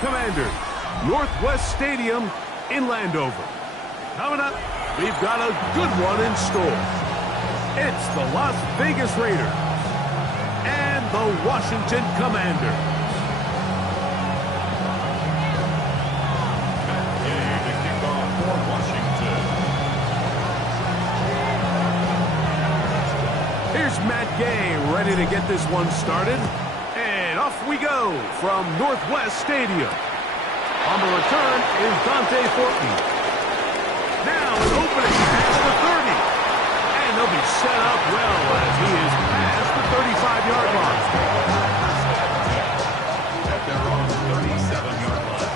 Commanders, Northwest Stadium in Landover. Coming up, we've got a good one in store. It's the Las Vegas Raiders and the Washington Commanders. Here's Matt Gay ready to get this one started. And off we go from Northwest Stadium. On the return is Dante Fortin. Now an opening past the 30. And they'll be set up well as he is past the 35-yard line. At their own 37-yard line.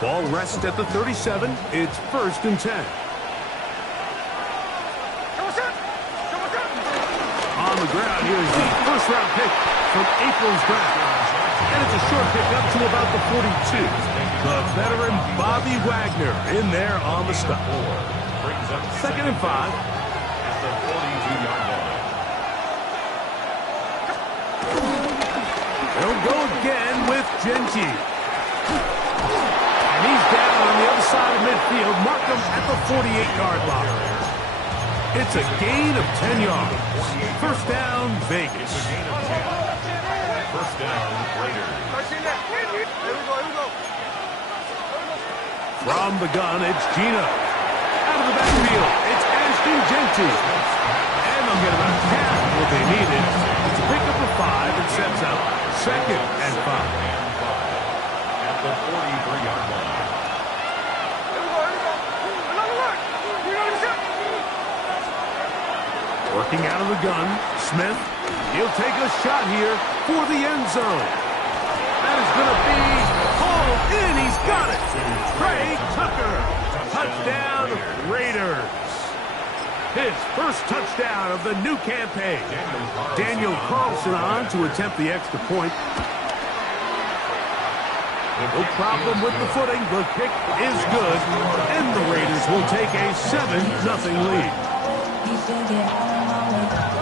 Ball rests at the 37. It's 1st and 10. On the ground, here's the first-round pick from April's draft. And it's a short pickup to about the 42. The veteran Bobby Wagner in there on the stop. 2nd and 5. At the 42-yard line. They'll go again with Gentile. And he's down on the other side of midfield. Mark him at the 48-yard line. It's a gain of 10 yards. 1st down, Vegas. 1st down, Raiders. From the gun, it's Gino. Out of the backfield, it's Ashton Gentile. And they'll get about half what they needed. It's a pickup of 5 and sets up 2nd and 5. At the 43-yard line. Working out of the gun, Smith. He'll take a shot here for the end zone. That is going to be hauled in. He's got it. Craig Tucker. Touchdown, Raiders. His first touchdown of the new campaign. Daniel Carlson on to attempt the extra point. No problem with the footing. The kick is good. And the Raiders will take a 7-0 lead.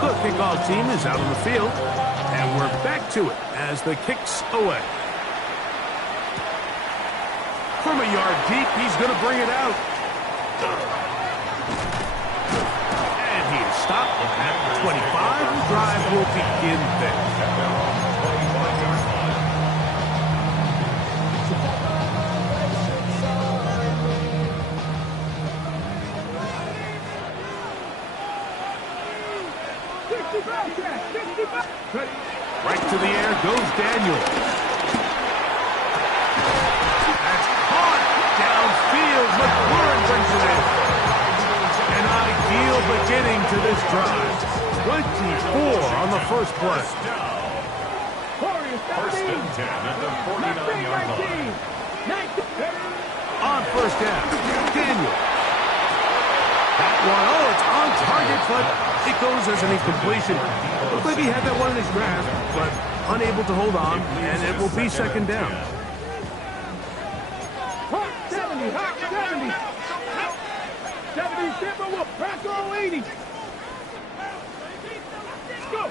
The kickoff team is out on the field, and we're back to it as the kick's away. From a yard deep, he's going to bring it out. And he is stopped at 25. The drive will begin there. Right to the air goes Daniel. That's caught downfield. McLaurin brings it in. An ideal beginning to this drive. 24 on the first play. 1st and 10 at the 49-yard line. On 1st down, Daniel. That one, it's on target, but it goes as an incompletion. Looks like he had that one in his grasp, but unable to hold on, and it will be 2nd down. 70, 70, will press all 80. Let's go.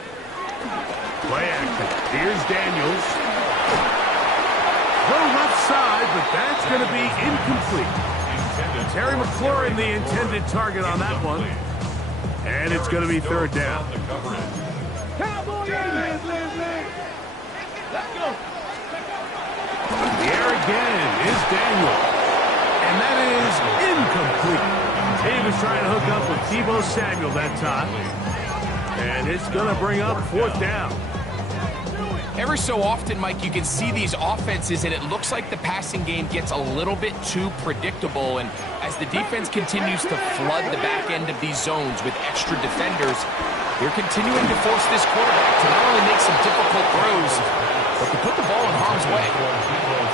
Play action. Here's Daniels. Throw left side, but that's going to be incomplete. Terry McLaurin, the intended target on that one. And it's going to be 3rd down. The air again is Daniel. And that is incomplete. He was trying to hook up with Tebow Samuel that time. And it's going to bring up 4th down. Every so often, Mike, you can see these offenses, and it looks like the passing game gets a little bit too predictable. And as the defense continues to flood the back end of these zones with extra defenders, they're continuing to force this quarterback to not only make some difficult throws, but to put the ball in harm's way.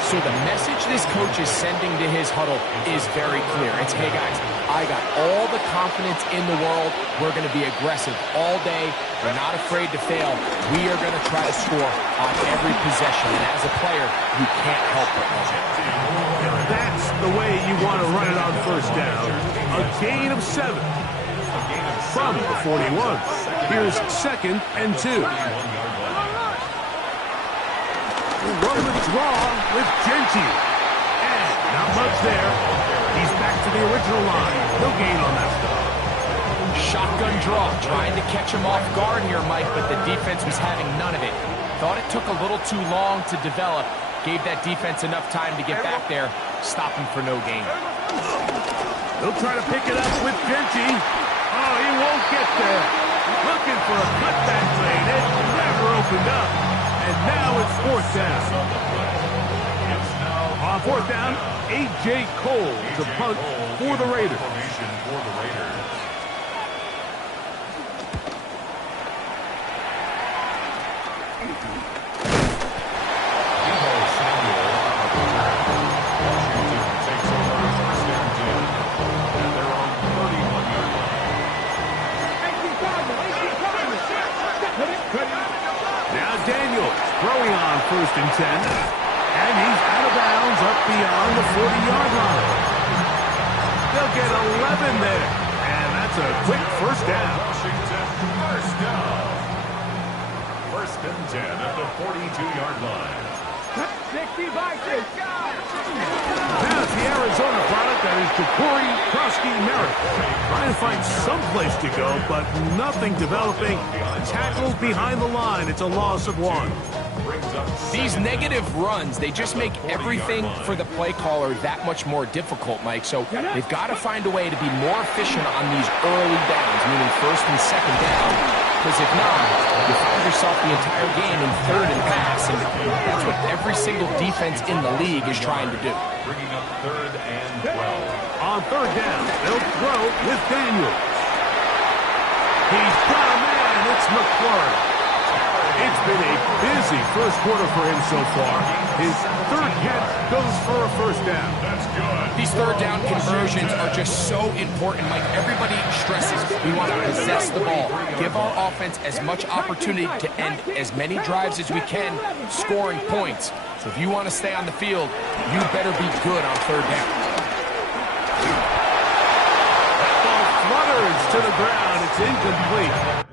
So the message this coach is sending to his huddle is very clear. It's, hey guys, I got all the confidence in the world. We're going to be aggressive all day. We're not afraid to fail. We are going to try to score on every possession. And as a player, you can't help but love it. That's the way you want to run it on first down. A gain of 7. From the 41. Here's 2nd and 2. Run with draw with Genty. And not much there. He's back to the original line. No gain on that stop. Shotgun draw, trying to catch him off guard here, Mike, but the defense was having none of it. Thought it took a little too long to develop. Gave that defense enough time to get back there. Stop him for no gain. They'll try to pick it up with Genty. Oh, he won't get there. Looking for a cutback lane. It never opened up. And now it's 4th down. On 4th down, A.J. Cole to punt for the Raiders. Throwing on 1st and 10. And he's out of bounds up beyond the 40-yard line. They'll get 11 there. And that's a quick 1st down. First down. 1st and 10 at the 42-yard line. 60 by 6. Now it's the Arizona product that is Ja'Cory Krosky-Merritt. Trying to find some place to go, but nothing developing. Tackled behind the line. It's a loss of 1. These negative runs, they just make everything for the play caller that much more difficult, Mike. So they've got to find a way to be more efficient on these early downs, meaning 1st and 2nd down. Because if not, you find yourself the entire game in 3rd and pass, and that's what every single defense in the league is trying to do. Bringing up 3rd and 12. On 3rd down, they'll throw with Daniels. He's got a man. It's McLaurin. It's been a busy 1st quarter for him so far. His 3rd catch goes for a 1st down. That's good. These 3rd down conversions are just so important, Mike. Everybody stresses we want to possess the ball, give our offense as much opportunity to end as many drives as we can, scoring points. So if you want to stay on the field, you better be good on 3rd down. That ball flutters to the ground. It's incomplete.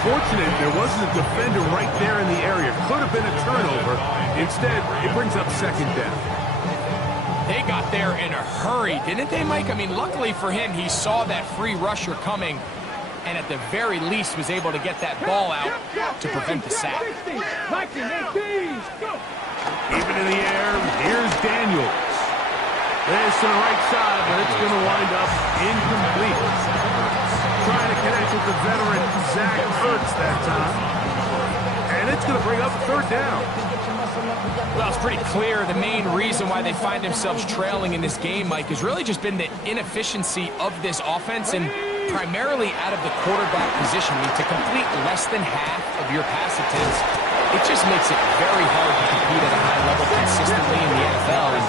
Fortunate there wasn't a defender right there in the area. Could have been a turnover. Instead, it brings up 2nd down. They got there in a hurry, didn't they, Mike? I mean, luckily for him, he saw that free rusher coming and at the very least was able to get that ball out to prevent the sack. Even in the air, here's Daniels. This to the right side, but it's going to wind up incomplete. Trying to connect with the veteran Zach Ertz that time. And it's going to bring up a third down. Well, it's pretty clear the main reason why they find themselves trailing in this game, Mike, has really just been the inefficiency of this offense and primarily out of the quarterback position. I mean, to complete less than half of your pass attempts, it just makes it very hard to compete at a high level consistently in the NFL. And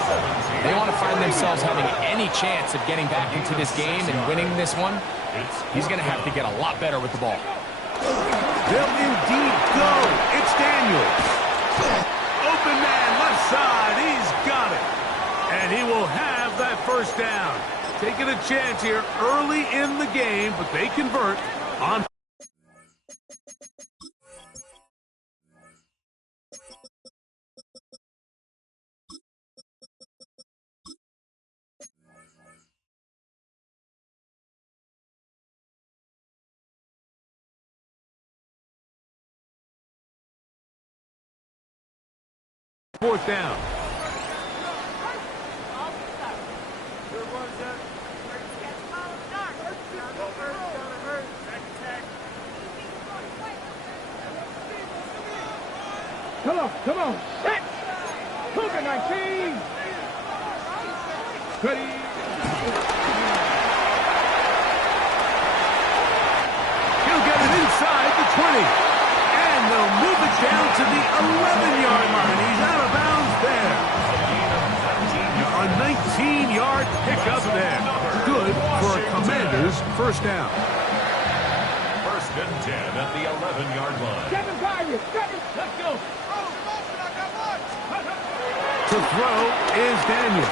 they want to find themselves having any chance of getting back into this game and winning this one. He's going to have to get a lot better with the ball. They'll indeed go. It's Daniels. Open man, left side. He's got it. And he will have that first down. Taking a chance here early in the game, but they convert on. Fourth down. Come on. Set. Cougar 19. Ready. He'll get it inside the 20. And they'll move it down to the 11-yard line. He's out of bounds there. A 19-yard pickup there. Good for a Commanders first down. First and 10 at the 11-yard line. 7 Pirates. 7. Let's go. To throw is Daniels.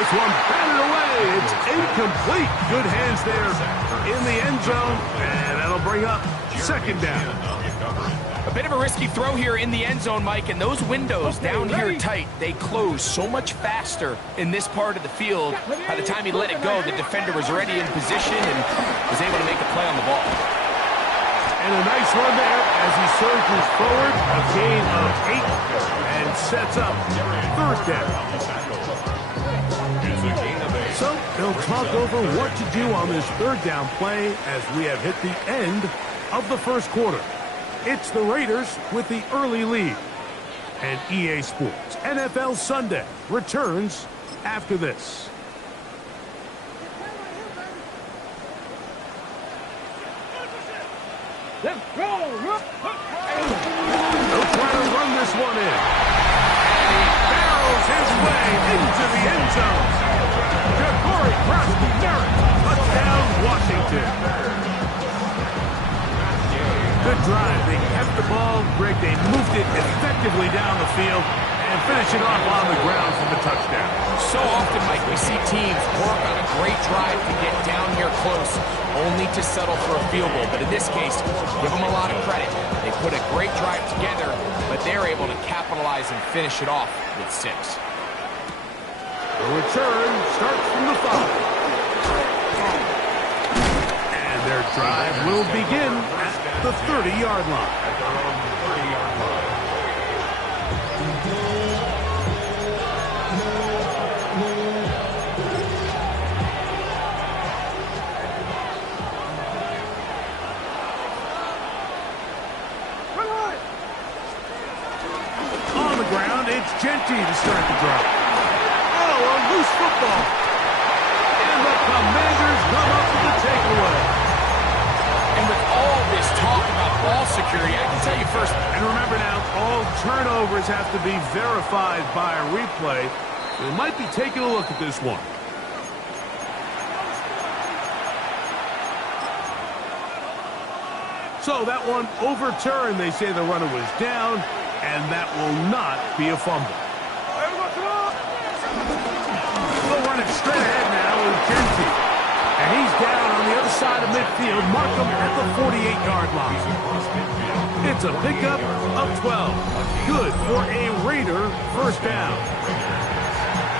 This one batted away. It's incomplete. Good hands there in the end zone. And that'll bring up second down. A bit of a risky throw here in the end zone, Mike, and those windows down here tight, they close so much faster in this part of the field. By the time he let it go, the defender was already in position and was able to make a play on the ball. And a nice run there as he surges forward. A gain of 8 and sets up third down. So they'll talk over what to do on this third down play as we have hit the end of the first quarter. It's the Raiders with the early lead. And EA Sports NFL Sunday returns after this. Let's go. They'll try to run this one in. And he barrels his way into the end zone. Ja'Cory Merritt, touchdown Washington. Good drive. They kept the ball. Greg, they moved it effectively down the field and finish it off on the ground for the touchdown. So often, Mike, we see teams work on a great drive to get down here close, only to settle for a field goal. But in this case, give them a lot of credit. They put a great drive together, but they're able to capitalize and finish it off with 6. The return starts from the 5. And their drive will begin at the 30-yard line. On the ground, it's Genty to start the drive. Oh, a loose football. And the Commanders come up with the takeaway. And with all this talk about ball security, I can tell you first. And remember now, all turnovers have to be verified by a replay. They might be taking a look at this one. So that one overturned. They say the runner was down, and that will not be a fumble. They'll run it straight ahead now with Genty. And he's down on the other side of midfield. Mark him at the 48-yard line. It's a pickup of 12. Good for a Raider first down.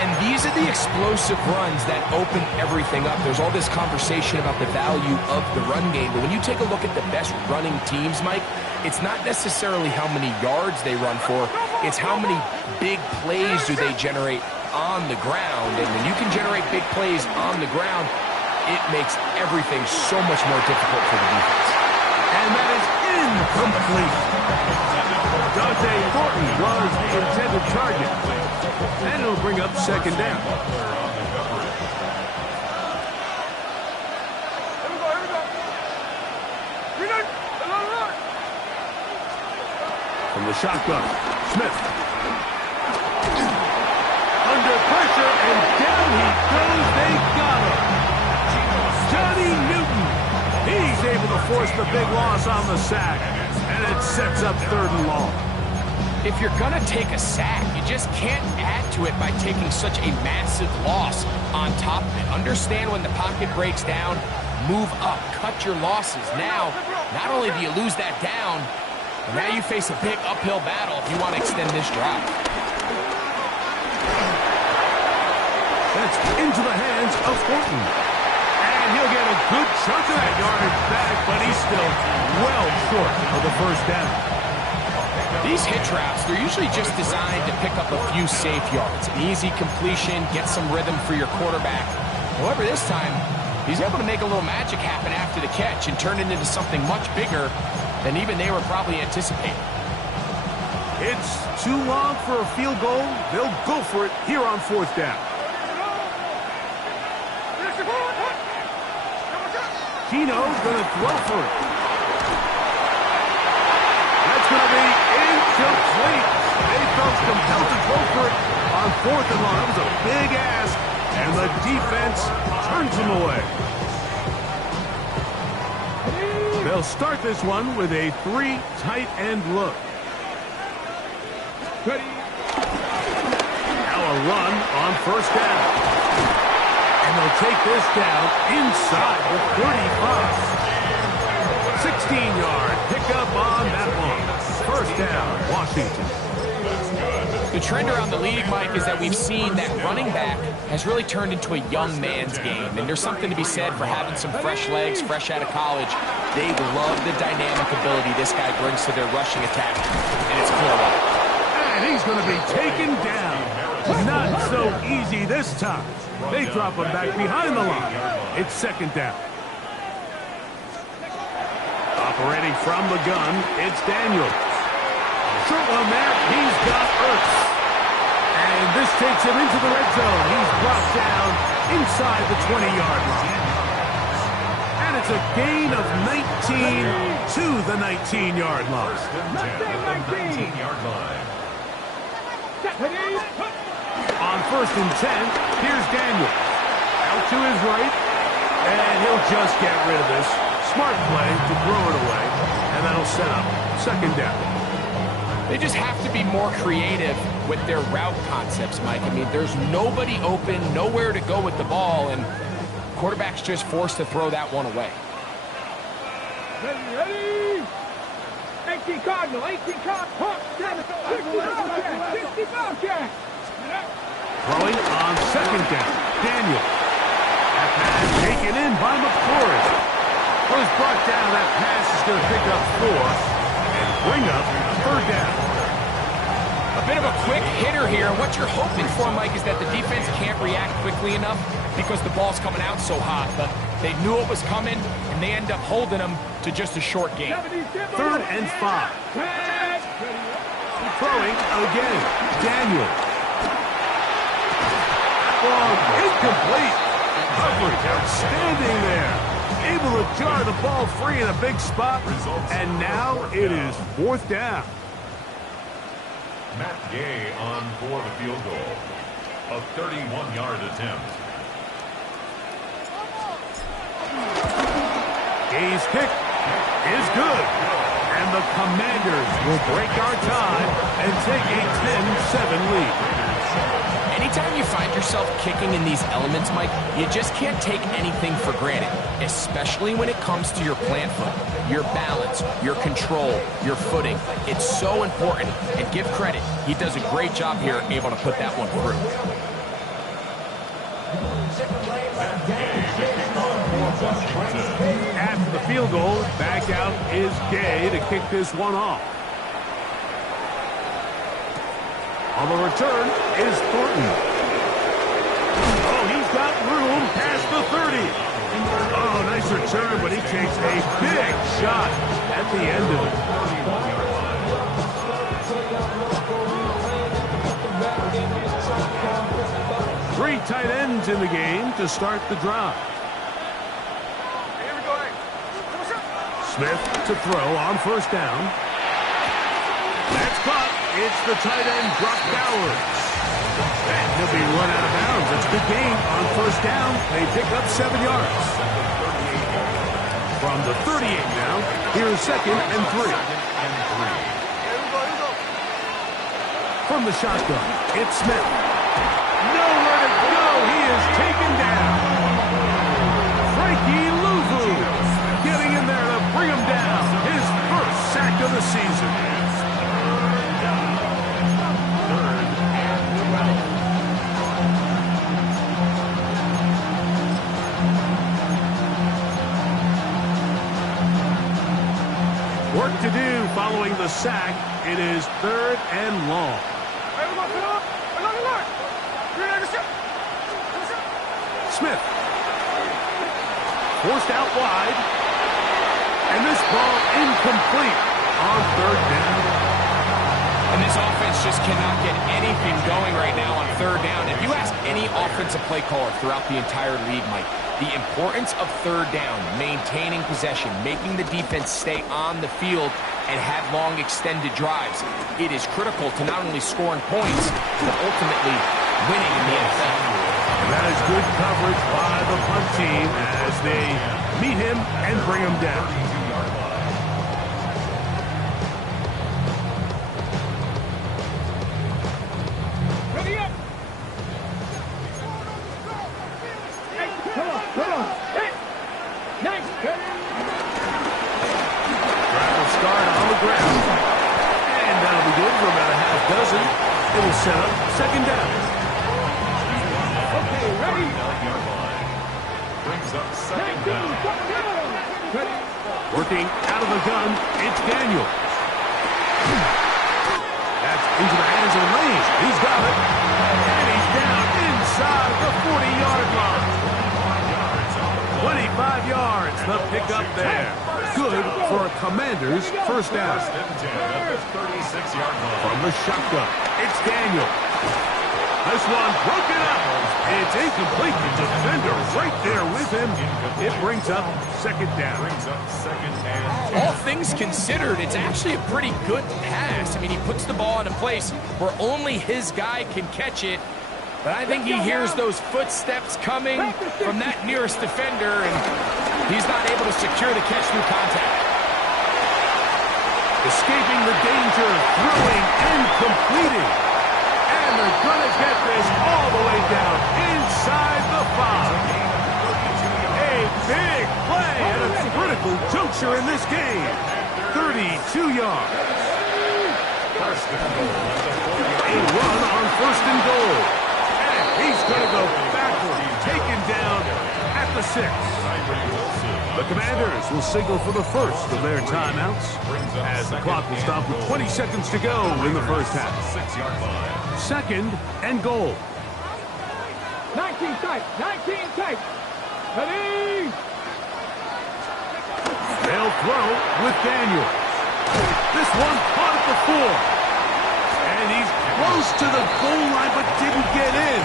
And these are the explosive runs that open everything up. There's all this conversation about the value of the run game. But when you take a look at the best running teams, Mike, it's not necessarily how many yards they run for. It's how many big plays do they generate on the ground. And when you can generate big plays on the ground, it makes everything so much more difficult for the defense. And that is incomplete. Dante Thornton was the intended target. And it'll bring up second down. From the shotgun, Smith. Under pressure, and down he goes. They got him. Johnny Newton. He's able to force the big loss on the sack. And it sets up 3rd and long. If you're going to take a sack, you just can't add to it by taking such a massive loss on top of it. Understand when the pocket breaks down, move up, cut your losses. Now, not only do you lose that down, but now you face a big uphill battle if you want to extend this drive. That's into the hands of Thornton. And he'll get a good chunk of that yardage back, but he's still well short of the first down. These hitch routes, they're usually just designed to pick up a few safe yards. An easy completion, get some rhythm for your quarterback. However, this time, he's able to make a little magic happen after the catch and turn it into something much bigger than even they were probably anticipating. It's too long for a field goal. They'll go for it here on 4th down. Keno's going to throw for it. That's going to be incomplete. They felt compelled to go for it on 4th and long. That was a big ask, and the defense turns him away. They'll start this one with a 3 tight end look. Ready. Now a run on 1st down. And they'll take this down inside the 35. 16-yard pickup on that one. 1st down, Washington. The trend around the league, Mike, is that we've seen that running back has really turned into a young man's game. And there's something to be said for having some fresh legs, fresh out of college. They love the dynamic ability this guy brings to their rushing attack. And it's clear up. And he's going to be taken down. Not so easy this time. They drop him back behind the line. It's 2nd down. Operating from the gun, it's Daniels. Short one there, he's got Ertz. And this takes him into the red zone. He's brought down inside the 20-yard line. And it's a gain of 19 to the 19-yard line. 19-yard line. On 1st and 10, here's Daniels. Out to his right, and he'll just get rid of this. Smart play to throw it away, and that'll set up 2nd down. They just have to be more creative with their route concepts, Mike. I mean, there's nobody open, nowhere to go with the ball, and quarterback's just forced to throw that one away. Ready. 18 Cardinal, 18 Cardinal. 60 Bobcat. Throwing on 2nd down, Daniels. That pass taken in by McCory. Was brought down. That pass is going to pick up 4 and bring up 3rd down. A bit of a quick hitter here. What you're hoping for, Mike, is that the defense can't react quickly enough because the ball's coming out so hot. But they knew it was coming, and they end up holding them to just a short game. 3rd and 5. Throwing again, Daniels. Ball incomplete. Coverage outstanding there. Able to jar the ball free in a big spot. And now it is 4th down. Matt Gay on for the field goal. A 31-yard attempt. Gay's kick is good. And the Commanders will break our tie and take a 10-7 lead. Anytime you find yourself kicking in these elements, Mike, you just can't take anything for granted, especially when it comes to your plant foot, your balance, your control, your footing. It's so important, and give credit. He does a great job here, able to put that one through. After the field goal, back out is Gay to kick this one off. On the return is Thornton. Oh, he's got room past the 30. Oh, nice return but he takes a big shot at the end of it. Three tight ends in the game to start the drive. Smith to throw on first down. That's caught. It's the tight end, Brock Bowers. And he'll be run out of bounds. It's a good gain on first down. They pick up 7 yards. From the 38 now, here's 2nd and 3. From the shotgun, it's Smith. Nowhere to go. He is taken down. Frankie Louvu getting in there to bring him down. His first sack of the season. Work to do following the sack. It is 3rd and long. Smith. Forced out wide. And this ball incomplete on 3rd down. And this offense just cannot get anything going right now on 3rd down. If you ask any offensive play caller throughout the entire league, Mike, the importance of 3rd down, maintaining possession, making the defense stay on the field and have long extended drives, it is critical to not only scoring points, but ultimately winning in the NFL. And that is good coverage by the punt team as they meet him and bring him down. Ready up. Hey, come on. Hey. Nice. Travel start on the ground. And that'll be good for about a half dozen. It will set up 2nd down. Okay, ready. Brings up 2nd down. Working out of the gun, it's Daniel. That's into the hands of Lane. He's got it. And he's down inside the 40-yard line. 25 yards, the pickup there. Good for a Commander's first down. From the shotgun, it's Daniel. This one broken up. It's incomplete. The defender right there with him. It brings up 2nd down. All things considered, it's actually a pretty good pass. I mean, he puts the ball in a place where only his guy can catch it. But I think he hears those footsteps coming from that nearest defender, and he's not able to secure the catch through contact. Escaping the danger, throwing and completing. And they're going to get this all the way down inside the 5. A big play at a critical juncture in this game. 32 yards. A run on 1st and goal. And he's going to go backward, taken down at the 6. The Commanders will signal for the first of their timeouts as the clock will stop with 20 seconds to go in the first half. 2nd and goal. 19 tight. Ready. They'll throw with Daniel. This one caught at the 4. And he's close to the goal line but didn't get in.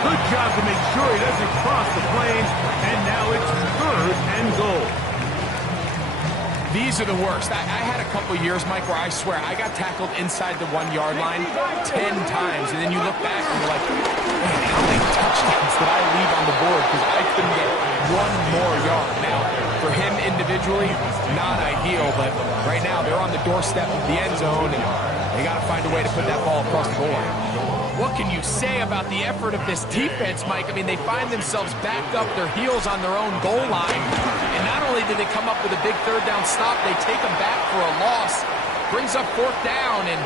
Good job to make sure he doesn't cross the plane. And now it's 3rd and goal. These are the worst. I had a couple years, Mike, where I swear I got tackled inside the 1-yard line 10 times. And then you look back and you're like, man, how many touchdowns did I leave on the board because I couldn't get 1 more yard? Now, for him individually, not ideal. But right now, they're on the doorstep of the end zone. And they got to find a way to put that ball across the goal line. What can you say about the effort of this defense, Mike? I mean, they find themselves backed up their heels on their own goal line. And not only did they come up with a big 3rd down stop, they take them back for a loss. Brings up 4th down, and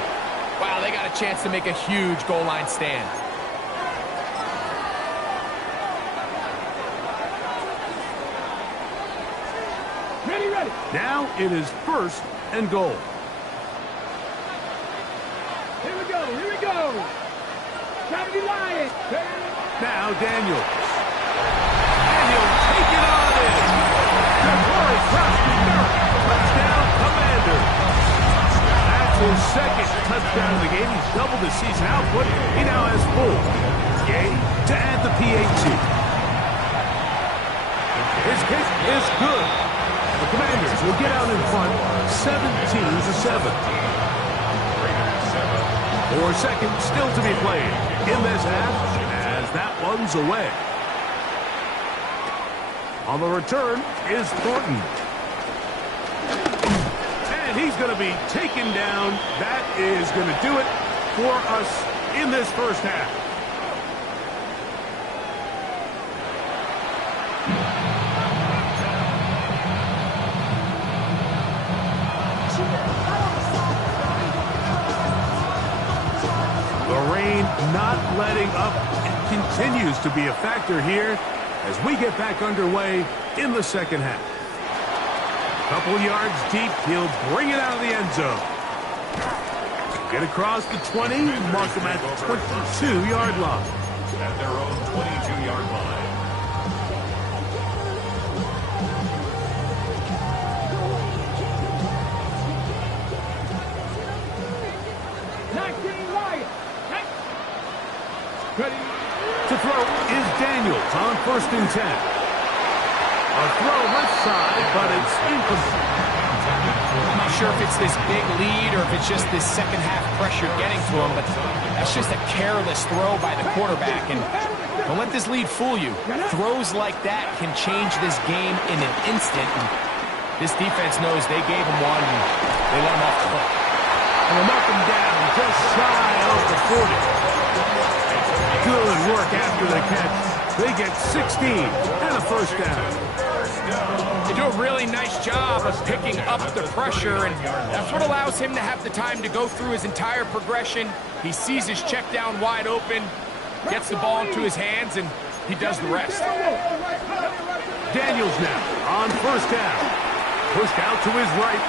wow, they got a chance to make a huge goal line stand. Ready. Now it is 1st and goal. Here we go. Try to be lying. Now Daniel. And he'll take it on in. touchdown in the game. He's doubled his season output. He now has 4. Yay to add the PAT. His kick is good. The Commanders will get out in front 17-7. 4 seconds still to be played in this half as that one's away. On the return is Thornton. And he's going to be taken down. That is going to do it for us in this first half. The rain not letting up. It continues to be a factor here as we get back underway in the second half. Couple yards deep, he'll bring it out of the end zone. Get across the 20, mark him at the 22-yard line. At their own 22-yard line. Ready? To throw is Daniels on 1st and 10. A throw left side, but it's incomplete. I'm not sure if it's this big lead or if it's just this second half pressure getting to him, but that's just a careless throw by the quarterback. And don't let this lead fool you. Throws like that can change this game in an instant. And this defense knows they gave him one and they let him off the hook. And they'll knock him down just shy of the 40. Good work after the catch. They get 16 and a first down. They do a really nice job of picking up the pressure, and that's what allows him to have the time to go through his entire progression. He sees his check down wide open, gets the ball into his hands, and he does the rest. Daniels now on 1st down. Pushed out to his right.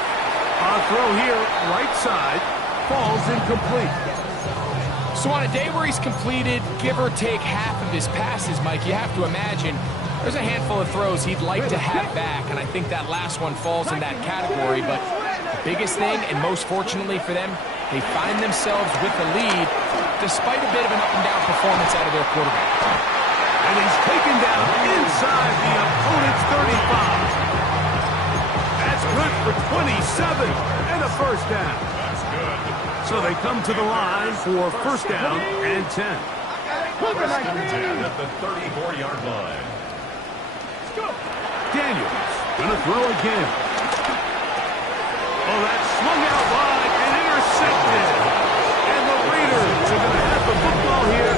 A throw here, right side, falls incomplete. So on a day where he's completed, give or take half of his passes, Mike, you have to imagine there's a handful of throws he'd like to have back, and I think that last one falls in that category. But the biggest thing, and most fortunately for them, they find themselves with the lead despite a bit of an up-and-down performance out of their quarterback. And he's taken down inside the opponent's 35. That's good for 27 and a first down. So they come to the line for 1st down and 10. 1st and 10 at the 34-yard line. Daniels gonna throw again. Oh, that's swung out wide and intercepted. And the Raiders are gonna have the football here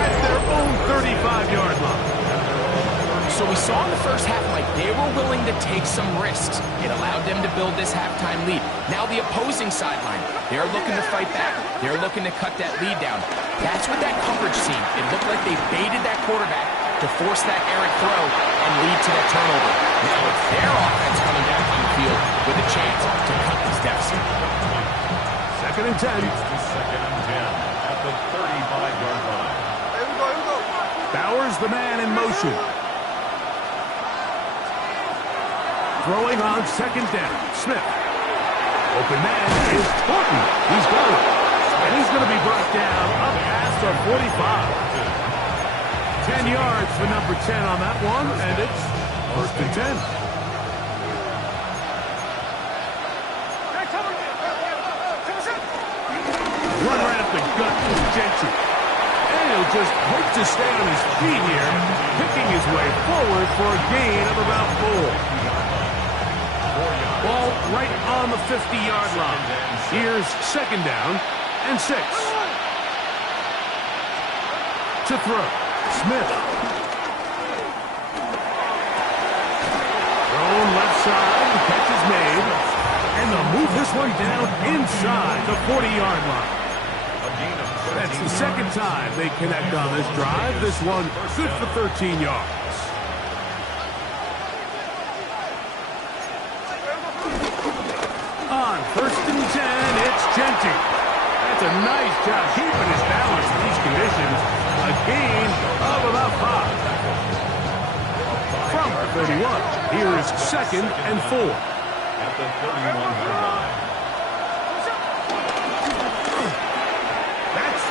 at their own 35-yard line. So we saw in the first half, Mike, they were willing to take some risks. It allowed them to build this halftime lead. Now the opposing sideline, they're looking to fight back. They're looking to cut that lead down. That's what that coverage seemed. It looked like they baited that quarterback to force that errant throw and lead to that turnover. Now it's their offense coming back on the field with a chance to cut this deficit. 2nd and 10. It's the 2nd and 10 at the 35-yard line. Bowers the man in motion. Throwing on 2nd down. Smith. Open man is Thornton. He's got it. And he's going to be brought down up past the 45. 10 yards for number 10 on that one, and it's 1st and 10. Run right up the gut to Gentry. And he'll just hope to stay on his feet here, picking his way forward for a gain of about 4. Ball right on the 50-yard line. Here's 2nd down and 6. To throw, Smith. Thrown left side, the catch is made. And they'll move this one down inside the 40-yard line. That's the 2nd time they connect on this drive. This one good for 13 yards. On 1st and 10, it's Gentry. That's a nice job keeping his balance in these conditions. A gain of about 5. From the 31, here is 2nd and 4. At the 31-yard line.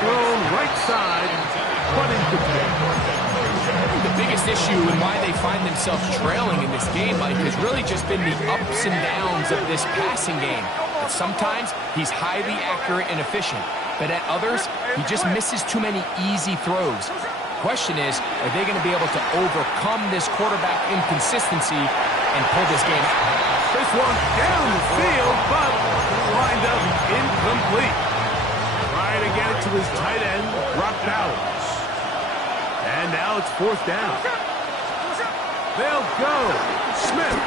thrown right side, but incomplete. The biggest issue and why they find themselves trailing in this game, Mike, has really just been the ups and downs of this passing game. But sometimes he's highly accurate and efficient, but at others, he just misses too many easy throws. The question is, are they going to be able to overcome this quarterback inconsistency and pull this game out? This one down the field, but lined up incomplete. Trying to get it to his tight end, Brock Bowers. And now it's fourth down. They'll go. Smith.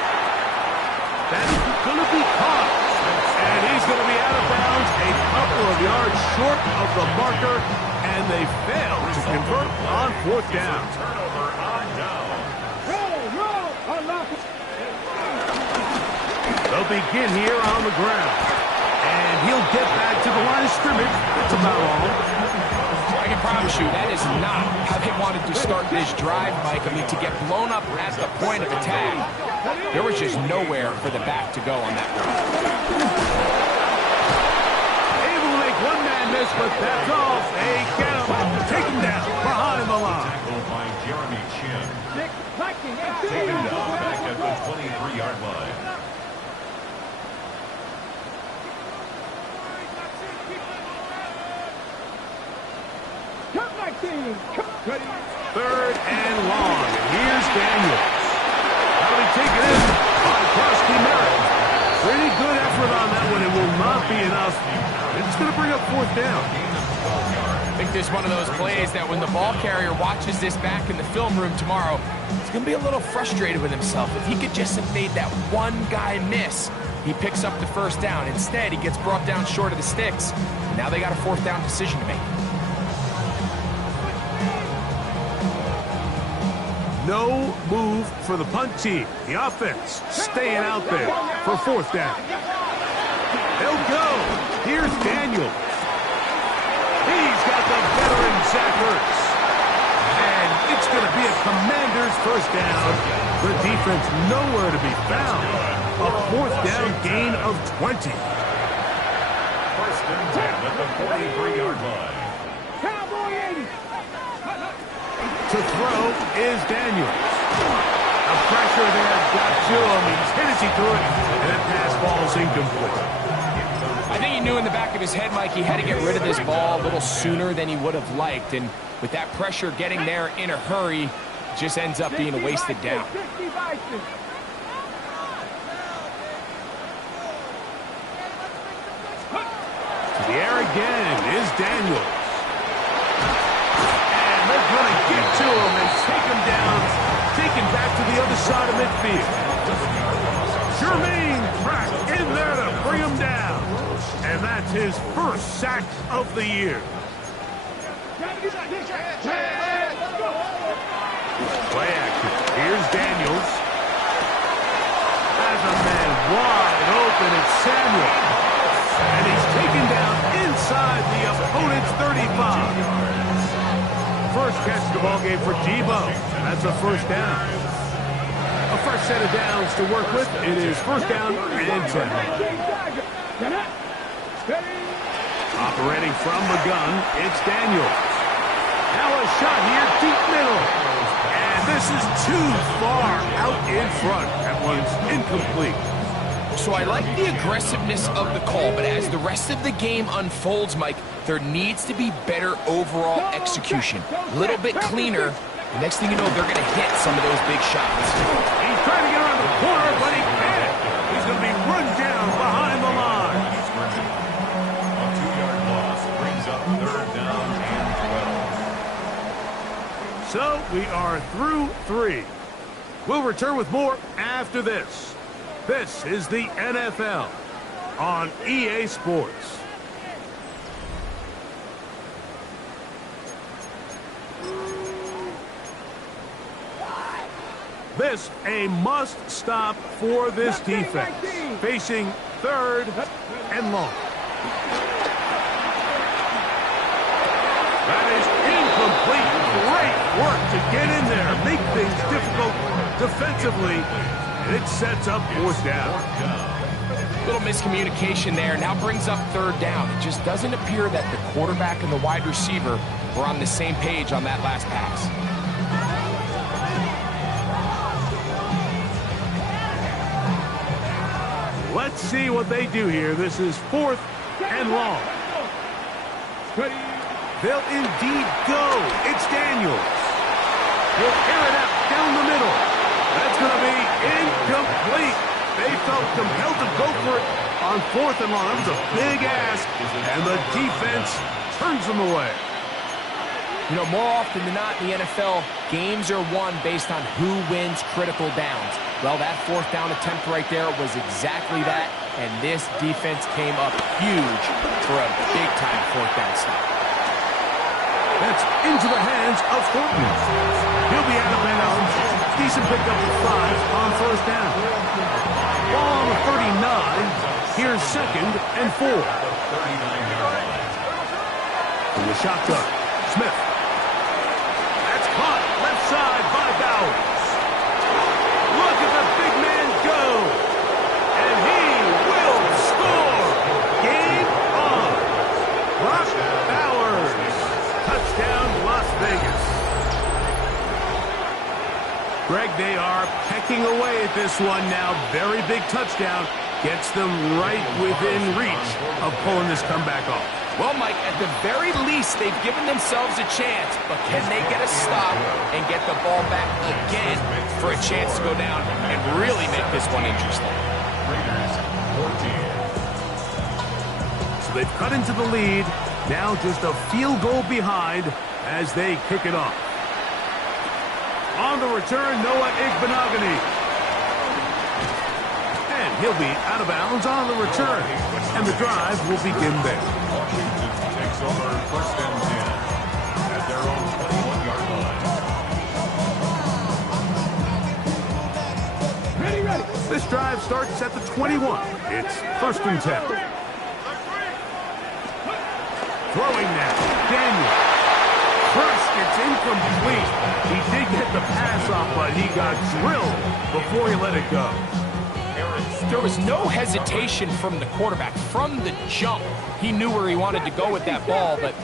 That is going to be caught. And he's going to be out of bounds a couple of yards short of the marker. And they fail to convert on fourth down. Turnover on down. They'll begin here on the ground. And he'll get back to the line of scrimmage. That's about all. I can promise you that is not how they wanted to start this drive, Mike. I mean, to get blown up at the point of attack, there was just nowhere for the back to go on that one. Able to make one man miss, but that's all. They get him. Take him down behind the line. Tackled by Jeremy Chin. Taken down back at the 23-yard line. Third and long. Here's Daniels. How he take it in on Krusty Merritt. Pretty good effort on that one. It will not be enough. It's going to bring up fourth down. I think this is one of those plays that when the ball carrier watches this back in the film room tomorrow, he's going to be a little frustrated with himself. If he could just have made that one guy miss, he picks up the first down. Instead, he gets brought down short of the sticks. Now they got a fourth down decision to make. No move for the punt team. The offense staying out there for fourth down. They'll go. Here's Daniels. He's got the veteran Zach Ertz. And it's going to be a Commander's first down. The defense nowhere to be found. A fourth down gain of 20. First and 10 at the 43-yard line. To throw is Daniels. The pressure there got to him. He's hit as he threw it, and that pass ball is incomplete. I think he knew in the back of his head, Mike, he had to get rid of this ball a little sooner than he would have liked. And with that pressure getting there in a hurry, it just ends up being a wasted down. To the air again is Daniels. They're going to get to him and take him down, take him back to the other side of midfield. Jermaine Pratt in there to bring him down. And that's his first sack of the year. Play action. Here's Daniels. Has a man wide open. It's Samuel. And he's taken down inside the opponent's 35. First catch of the ball game for Debo. That's a first down. A fresh set of downs to work with. It is first down and 10. Operating from the gun, it's Daniels. Now a shot here, deep middle. And this is too far out in front. That one's incomplete. So I like the aggressiveness of the call, but as the rest of the game unfolds, Mike, there needs to be better overall execution. A little bit cleaner. The next thing you know, they're going to hit some of those big shots. He's trying to get around the corner, but he can't. He's going to be run down behind the line. A 2-yard loss brings up third down and 12. So we are through 3. We'll return with more after this. This is the NFL on EA Sports. This a must-stop for this defense. Facing third and long. That is incomplete. Great work to get in there, make things difficult defensively. And it sets up fourth down. Little miscommunication there. Now brings up third down. It just doesn't appear that the quarterback and the wide receiver were on the same page on that last pass. Let's see what they do here. This is 4th and long. They'll indeed go. It's Daniels. He'll air it out down the middle. That's going to be incomplete. They felt compelled to go for it on 4th and long. That was a big ask, and the defense turns them away. You know, more often than not in the NFL, games are won based on who wins critical downs. Well, that 4th down attempt right there was exactly that, and this defense came up huge for a big-time 4th down stop. That's into the hands of Thornton. He'll be out of bounds. Decent pickup of 5 on 1st down. Ball on the 39. Here's 2nd and 4. In the shotgun, Smith. That's caught left side by Bowers. Look at the big man go. And he will score. Game on. Brock Bowers. Touchdown, Las Vegas. Greg, they are pecking away at this one now. Very big touchdown. Gets them right within reach of pulling this comeback off. Well, Mike, at the very least, they've given themselves a chance, but can they get a stop and get the ball back again for a chance to go down and really make this one interesting? So they've cut into the lead. Now just a field goal behind as they kick it off. On the return, Noah Igbenogany. And he'll be out of bounds on the return. And the drive will begin there. Washington takes over 1st and 10 at their own 21-yard line. Ready. This drive starts at the 21. It's 1st and 10. Throwing now, Daniel. First, it's incomplete. He did get the pass off, but he got drilled before he let it go. There was no hesitation from the quarterback. From the jump, he knew where he wanted to go with that ball, but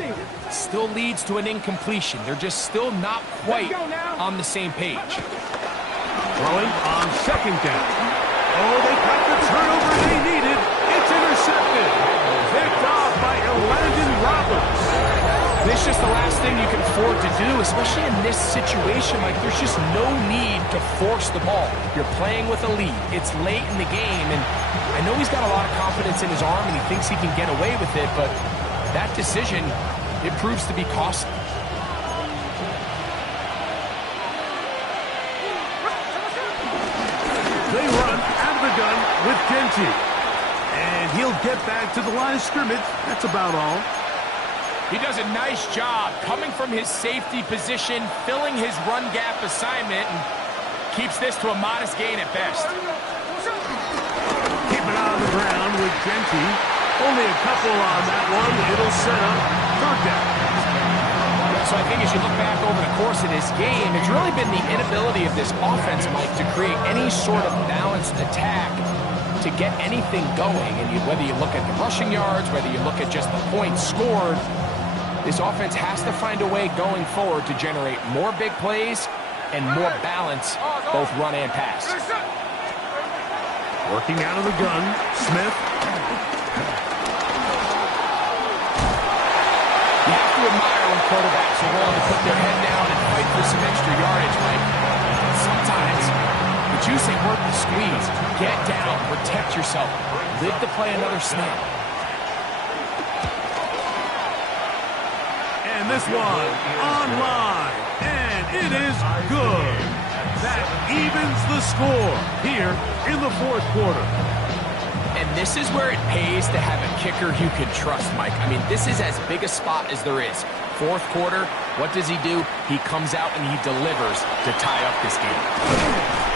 still leads to an incompletion. They're just still not quite on the same page. Throwing on 2nd down. Oh, they got the turnover they needed. It's intercepted. Picked off by Elandon Roberts. This is just the last thing you can afford to do, especially in this situation. Like, there's just no need to force the ball. You're playing with a lead. It's late in the game, and I know he's got a lot of confidence in his arm, and he thinks he can get away with it, but that decision, it proves to be costly. They run out of the gun with Genty. And he'll get back to the line of scrimmage. That's about all. He does a nice job coming from his safety position, filling his run gap assignment, and keeps this to a modest gain at best. Keep it on the ground with Genty. Only a couple on that one. It'll set up 3rd down. So I think as you look back over the course of this game, it's really been the inability of this offense, Mike, to create any sort of balanced attack to get anything going. And whether you look at the rushing yards, whether you look at just the points scored, this offense has to find a way going forward to generate more big plays and more balance, both run and pass. Working out of the gun, Smith. You have to admire when quarterbacks are willing to put their head down and fight for some extra yardage, Mike. Sometimes the juice ain't worth the squeeze. Get down, protect yourself, live to play another snap. And this one online, and it is good. That evens the score here in the 4th quarter. And this is where it pays to have a kicker you can trust, Mike. I mean, this is as big a spot as there is. 4th quarter, what does he do? He comes out and he delivers to tie up this game.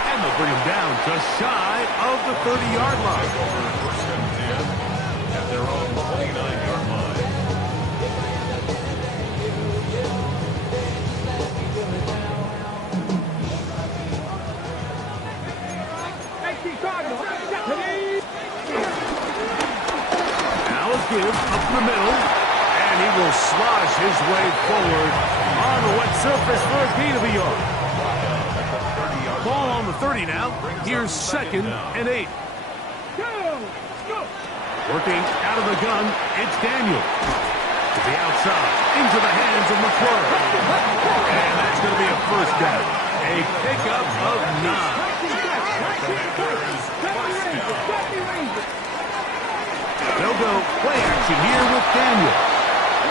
And they'll bring him down just shy of the 30-yard line. Over 1st and 10 at their own 29-yard line. give up the middle. And he will slosh his way forward on the wet surface for a gain of a yard. Ball on the 30 now. Here's 2nd and 8. Working out of the gun, it's Daniel. To the outside, into the hands of McClure. And that's going to be a first down. A pickup of 9. They'll go play action here with Daniel.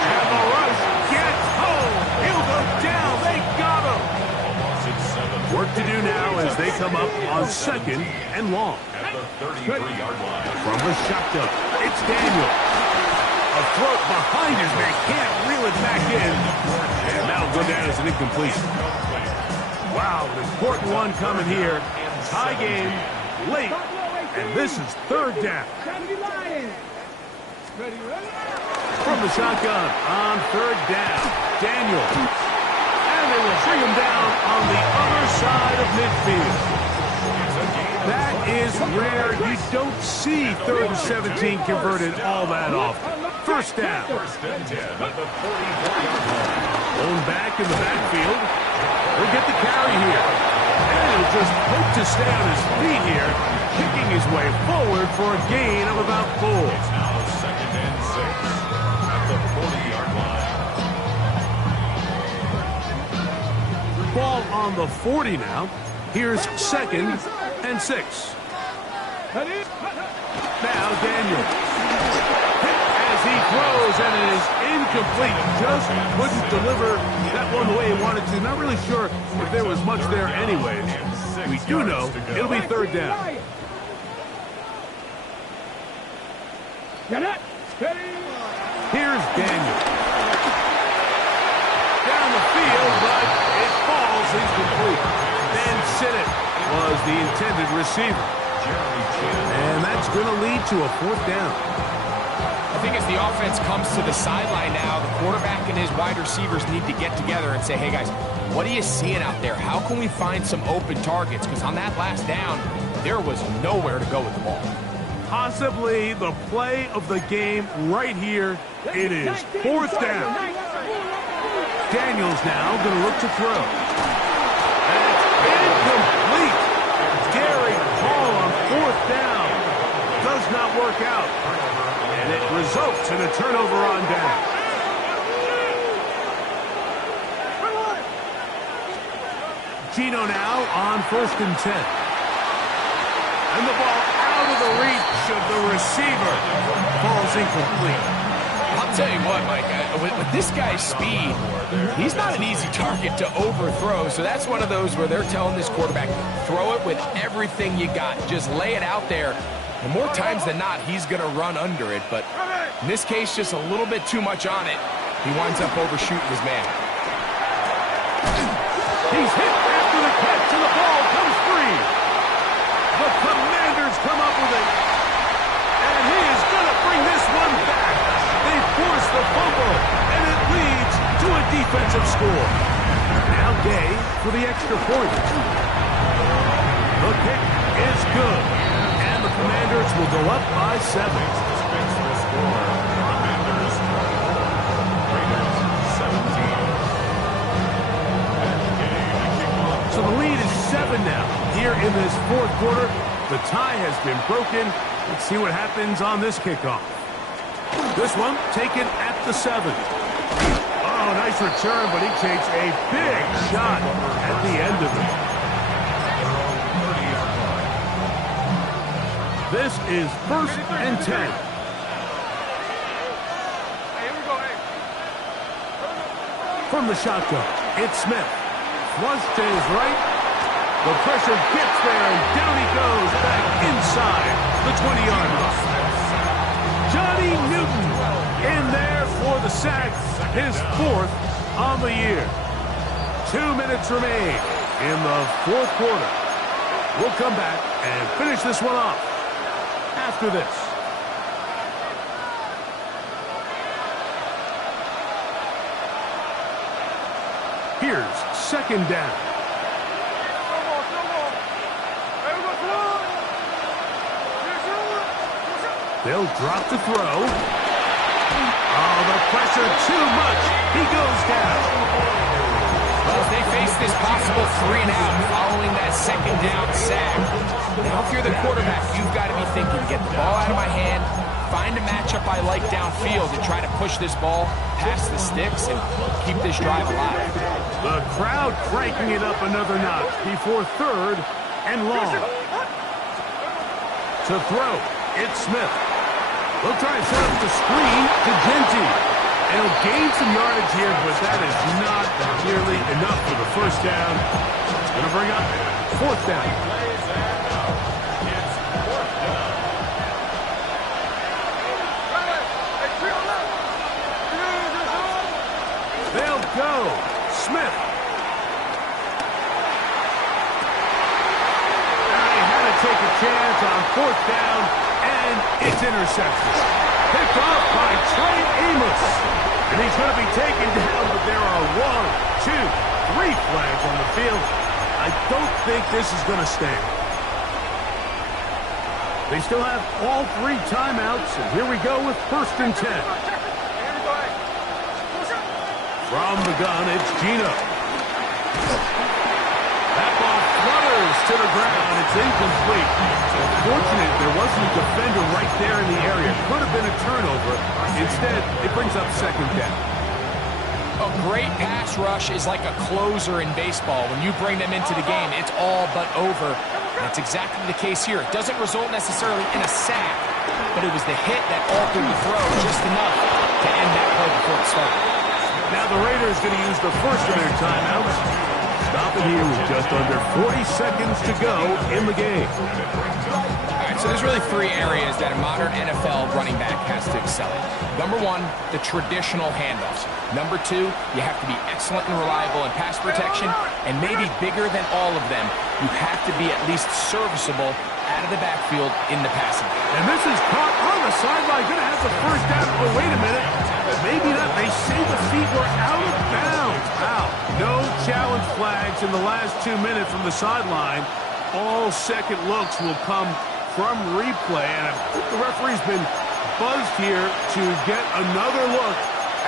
And the rush gets home. He'll go down. They got him. Work to do now as they come up on 2nd and long. From the shotgun, it's Daniel. A throw behind his man. Can't reel it back in. And that'll go down as an incompletion. Wow, an important one coming here. Tie game, late. And this is 3rd down. From the shotgun on 3rd down, Daniel. And they will bring him down on the other side of midfield. That is rare. You don't see 3rd and 17 converted all that often. First down. Owned back in the backfield. He'll get the carry here. And he'll just hope to stay on his feet here, kicking his way forward for a gain of about 4. It's now 2nd and 6 at the 40-yard line. Ball on the 40 now. Here's 2nd and 6. Now Daniel. As he throws, and it is incomplete. Just couldn't deliver that one the way he wanted to. Not really sure if there was much there anyways. We do know it'll be 3rd down. Here's Daniel. Down the field, but it falls incomplete. Then Szn1 was the intended receiver. And that's going to lead to a 4th down. I think as the offense comes to the sideline now, the quarterback and his wide receivers need to get together and say, hey, guys, what are you seeing out there? How can we find some open targets? Because on that last down, there was nowhere to go with the ball. Possibly the play of the game right here. It is 4th down. Daniels now going to look to throw. That's incomplete. Gary Hall on 4th down. Does not work out. And it results in a turnover on down. Gino now on 1st and 10. And the ball out of the reach of the receiver. Falls incomplete. I'll tell you what, Mike, with this guy's speed, he's not an easy target to overthrow. So that's one of those where they're telling this quarterback, throw it with everything you got. Just lay it out there. And more times than not, he's going to run under it. But in this case, just a little bit too much on it. He winds up overshooting his man. He's hit after the catch, and the ball comes free. The Commanders come up with it. And he is going to bring this one back. They force the fumble, and it leads to a defensive score. Now Gay for the extra point. The kick is good. And the Commanders will go up by 7. So the lead is 7 now. Here in this 4th quarter, the tie has been broken. Let's see what happens on this kickoff. This one taken at the 7. Oh, nice return, but he takes a big shot at the end of it. This is 1st and 10. From the shotgun, it's Smith. Flush to his right. The pressure gets there, and down he goes back inside the 20-yard line. Johnny Newton in there for the sack, his 4th on the year. 2 minutes remain in the 4th quarter. We'll come back and finish this one off after this. Here's 2nd down. They'll drop to throw. Oh, the pressure too much. He goes down. Well, as they face this possible 3 and out following that second down sack. Now, if you're the quarterback, you've got to be thinking, get the ball out of my hand, find a matchup I like downfield, and try to push this ball past the sticks and keep this drive alive. The crowd cranking it up another notch before 3rd and long. To throw, it's Smith. They'll try to set up the screen to Genty. And he'll gain some yardage here, but that is not nearly enough for the first down. It's going to bring up 4th down. They'll go. Smith. They had to take a chance on 4th down, and it's intercepted. Picked off by Trey Amos. And he's going to be taken down, but there are 1, 2, 3 flags on the field. I don't think this is going to stand. They still have all 3 timeouts, and here we go with 1st and 10. From the gun, it's Gino. That ball flutters to the ground. It's incomplete. Fortunate there wasn't a defender right there in the area. Could have been a turnover. Instead, it brings up 2nd down. A great pass rush is like a closer in baseball. When you bring them into the game, it's all but over. That's exactly the case here. It doesn't result necessarily in a sack, but it was the hit that altered the throw just enough to end that play before it started. Now the Raiders going to use the first of their timeouts. Stop it here with just under 40 seconds to go in the game. All right, so there's really 3 areas that a modern NFL running back has to excel at. Number 1, the traditional handoffs. Number 2, you have to be excellent and reliable in pass protection, and maybe bigger than all of them, you have to be at least serviceable out of the backfield in the passing game. And this is caught on the sideline. Going to have the first down. Oh, wait a minute. Maybe not. They say the feet were out of bounds. Wow. No challenge flags in the last 2 minutes from the sideline. All second looks will come from replay. And I think the referee's been buzzed here to get another look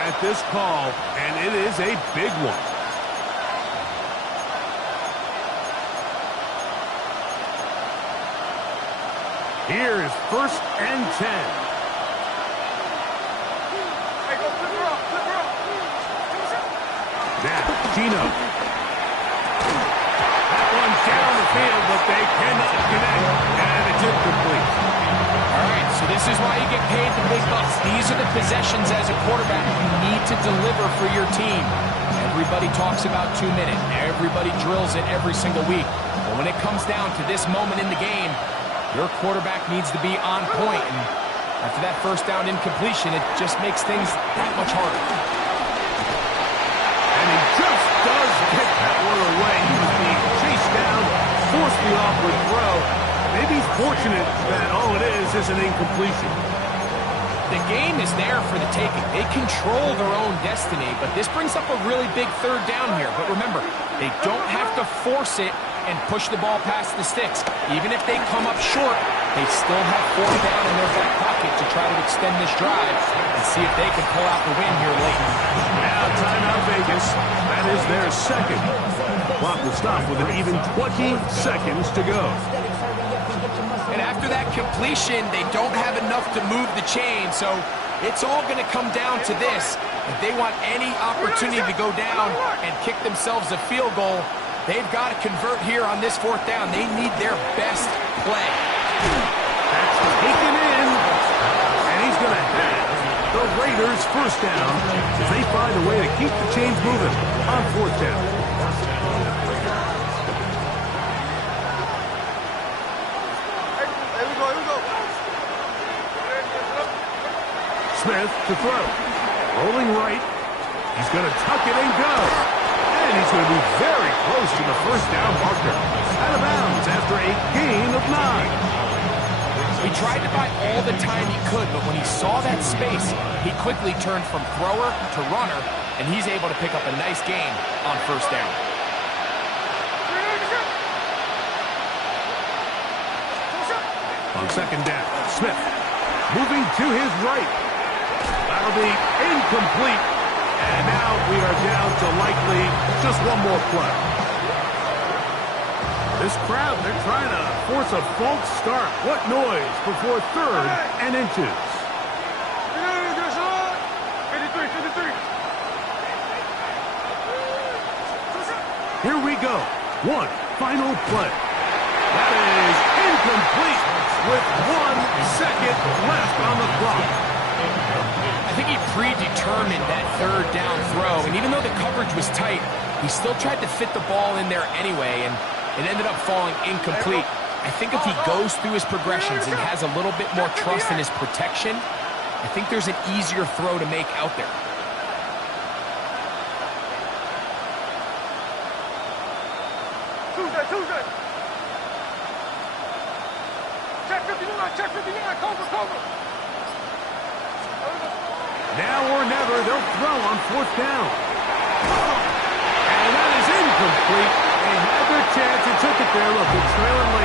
at this call. And it is a big one. Here is 1st and 10. Now, Gino. That one's down the field, but they cannot connect, and it's incomplete. All right, so this is why you get paid the big bucks. These are the possessions as a quarterback you need to deliver for your team. Everybody talks about 2 minutes. Everybody drills it every single week. But when it comes down to this moment in the game, your quarterback needs to be on point. And after that first down incompletion, it just makes things that much harder. And he just does get that one away. He was being chased down, forced the awkward throw. Maybe he's fortunate that all it is an incompletion. The game is there for the taking. They control their own destiny, but this brings up a really big 3rd down here. But remember, they don't have to force it and push the ball past the sticks. Even if they come up short, they still have 4th down in their back pocket to try to extend this drive and see if they can pull out the win here late. Now timeout Vegas. That is their 2nd. The clock will stop with an even 20 seconds to go. And after that completion, they don't have enough to move the chain, so it's all going to come down to this. If they want any opportunity to go down and kick themselves a field goal, they've got to convert here on this 4th down. They need their best play. That's taken in, and he's going to have the Raiders' first down as they find a way to keep the chains moving on 4th down. Smith to throw. Rolling right. He's going to tuck it and go. And he's going to be very close to the first down marker. Out of bounds after a gain of 9. He tried to buy all the time he could, but when he saw that space, he quickly turned from thrower to runner, and he's able to pick up a nice gain on first down. On second down, Smith moving to his right. That'll be incomplete. And now we are down to likely just one more play. This crowd, they're trying to force a false start. What noise before 3rd and inches. Here we go. One final play. That is incomplete with 1 second left on the clock. I think he predetermined that 3rd down throw, and even though the coverage was tight, he still tried to fit the ball in there anyway, and it ended up falling incomplete. I think if he goes through his progressions and has a little bit more trust in his protection, I think there's an easier throw to make out there. Tuesday. Check 59, cover. Now or never, they'll throw on 4th down. And that is incomplete. They had their chance and took it there. Look, they're trailing late.